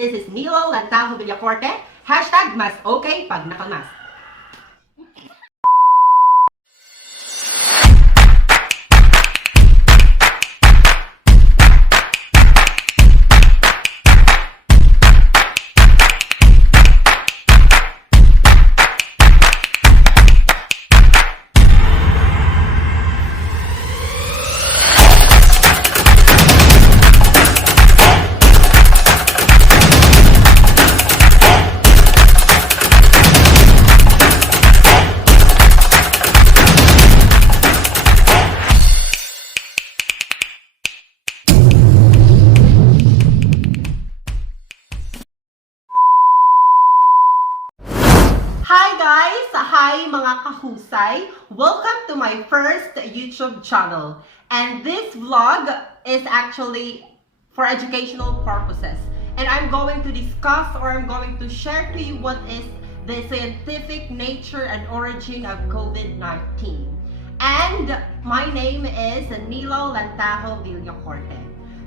This is Nilo Lantajo Villacorte. Hashtag mas okay pag nakamas. Hi guys! Hi mga kahusay! Welcome to my first YouTube channel. And this vlog is actually for educational purposes. And I'm going to discuss or I'm going to share to you what is the scientific nature and origin of COVID-19. And my name is Nilo Lantajo Villacorte.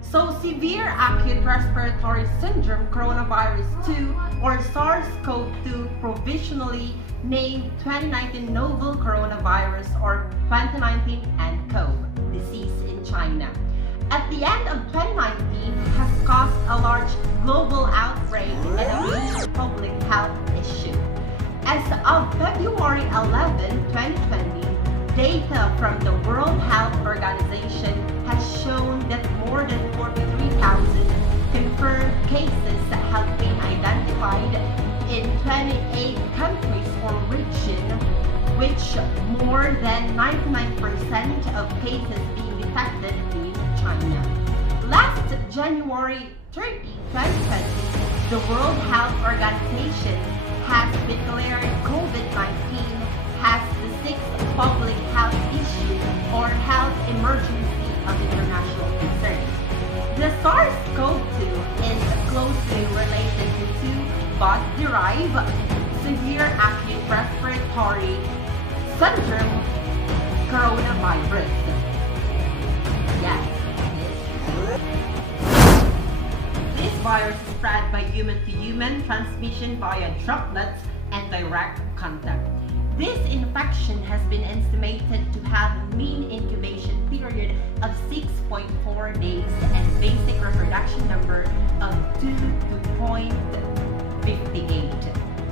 So, severe acute respiratory syndrome coronavirus 2 or SARS-CoV-2, provisionally named 2019 novel coronavirus or 2019 nCoV disease in China, at the end of 2019 has caused a large global outbreak and a major public health issue. As of February 11, 2020, data from the World Health Organization has shown that more than 43,000 confirmed cases have been identified in 28 countries or regions, which more than 99% of cases being detected in China. Last January 30, 2020, the World Health Organization has declared COVID-19 as the sixth public health issue or health emergency of international concern. The SARS-CoV-2 is closely related to two bot-derived severe acute respiratory syndrome coronavirus. Yes. This virus is spread by human-to-human transmission via droplets and direct contact. This infection has been estimated to have a mean incubation period of 6.4 days and basic reproduction number of 2 to 0.58.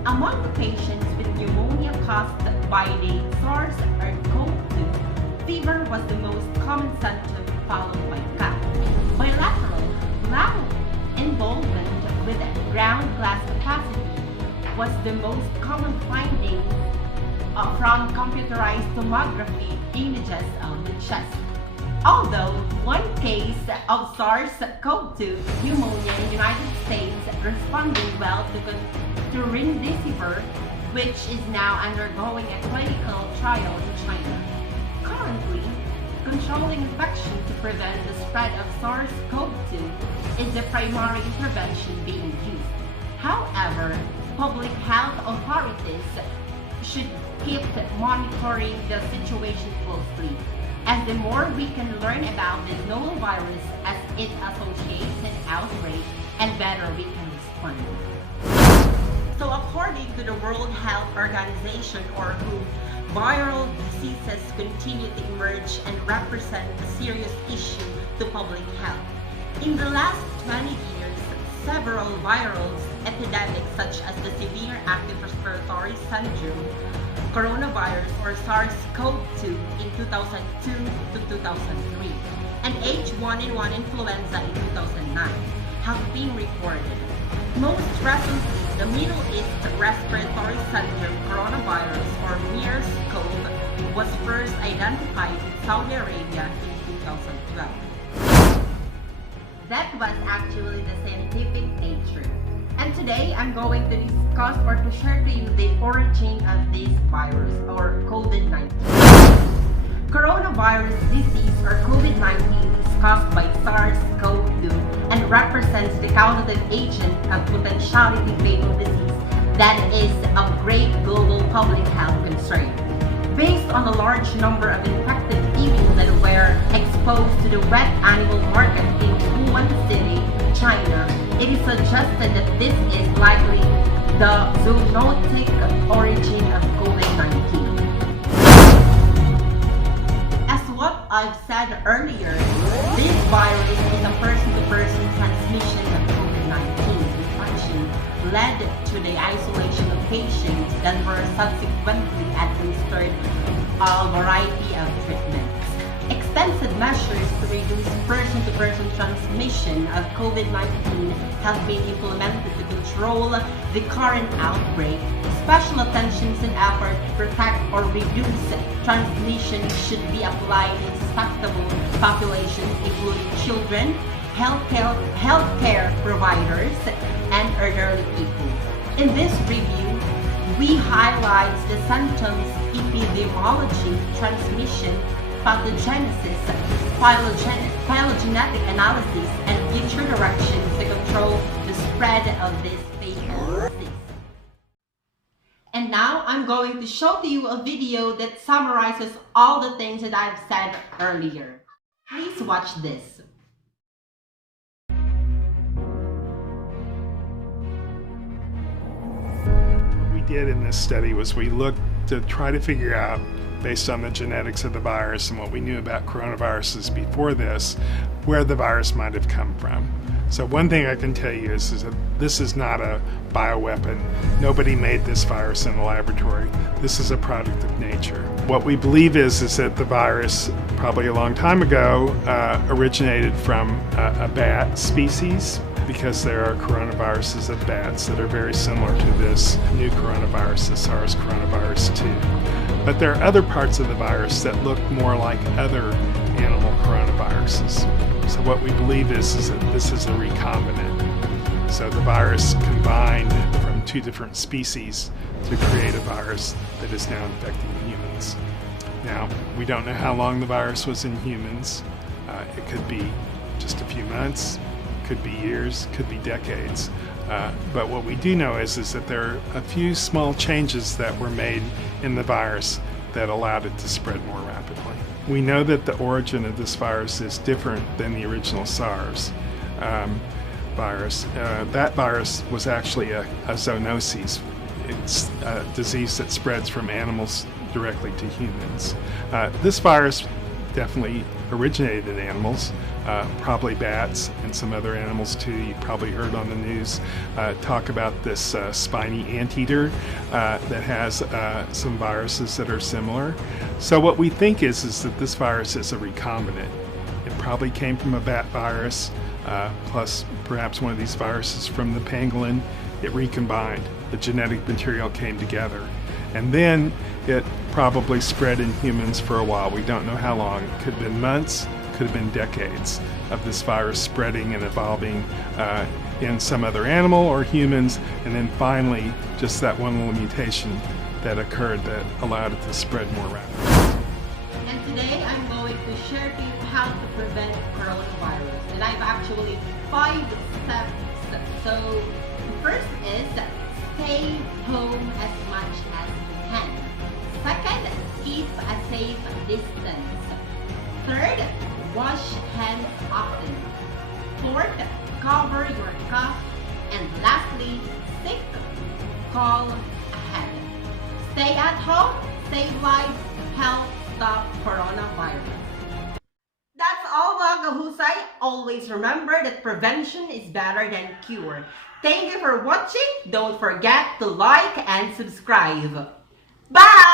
Among the patients with pneumonia caused by the SARS-CoV-2, fever was the most common symptom, followed by cough. Bilateral lung involvement with ground glass capacity was the most common finding from computerized tomography images of the chest. Although one case of SARS-CoV-2 pneumonia in the United States responded well to remdesivir, which is now undergoing a clinical trial in China. Currently, controlling infection to prevent the spread of SARS-CoV-2 is the primary intervention being used. However, public health authorities should keep monitoring the situation closely, as the more we can learn about this novel virus as it associates an outbreak, and better we can respond. So according to the World Health Organization, or WHO, viral diseases continue to emerge and represent a serious issue to public health. In the last 20 years, several viral epidemics such as the severe acute respiratory syndrome coronavirus or SARS-CoV-2 in 2002 to 2003 and H1N1 influenza in 2009 have been reported. Most recently, the Middle East Respiratory Syndrome coronavirus or MERS-CoV was first identified in Saudi Arabia in 2012. That was actually the scientific nature. And today, I'm going to discuss or to share to you the origin of this virus or COVID-19. Coronavirus disease or COVID-19 is caused by SARS-CoV-2 and represents the causative agent of potentiality fatal disease that is of great global public health concern. Based on the large number of infected people that were exposed to the wet animal market in Wuhan City, China, it is suggested that this is likely the zoonotic origin of COVID-19. As what I've said earlier, this virus is a person-to-person transmission of COVID-19 infection led to the isolation of patients that were subsequently administered a variety of treatments. Extensive measures to reduce person-to-person transmission of COVID-19 have been implemented to control the current outbreak. Special attention and effort to protect or reduce transmission should be applied in susceptible populations, including children, healthcare providers, and elderly people. In this review, we highlight the symptoms, epidemiology, transmission, pathogenesis, phylogenetic analysis, and future directions to control the spread of this fatal disease. And now I'm going to show to you a video that summarizes all the things that I've said earlier. Please watch this. What we did in this study was we looked to try to figure out, based on the genetics of the virus and what we knew about coronaviruses before this, where the virus might have come from. So one thing I can tell you is that this is not a bioweapon. Nobody made this virus in a laboratory. This is a product of nature. What we believe is that the virus, probably a long time ago, originated from a bat species, because there are coronaviruses of bats that are very similar to this new coronavirus, the SARS coronavirus 2. But there are other parts of the virus that look more like other animal coronaviruses. So what we believe is that this is a recombinant. So the virus combined from two different species to create a virus that is now infecting humans. Now, we don't know how long the virus was in humans. It could be just a few months, could be years, could be decades. But what we do know is that there are a few small changes that were made in the virus that allowed it to spread more rapidly. We know that the origin of this virus is different than the original SARS virus. That virus was actually a zoonosis. It's a disease that spreads from animals directly to humans. This virus definitely originated in animals, probably bats and some other animals too. You probably heard on the news talk about this spiny anteater that has some viruses that are similar. So what we think is that this virus is a recombinant. It probably came from a bat virus, plus perhaps one of these viruses from the pangolin. It recombined. The genetic material came together. And then it probably spread in humans for a while. We don't know how long. It could have been months, could have been decades of this virus spreading and evolving in some other animal or humans, and then finally just that one little mutation that occurred that allowed it to spread more rapidly. And today I'm going to share to you how to prevent coronavirus. And I've actually 5 steps. So first is stay home as much as you can. Second, keep a safe distance. Third, wash hands often. Fourth, cover your cough. And lastly, sick, call ahead. Stay at home, save lives, help stop coronavirus. That's all mga kahusay. Always remember that prevention is better than cure. Thank you for watching. Don't forget to like and subscribe. Bye!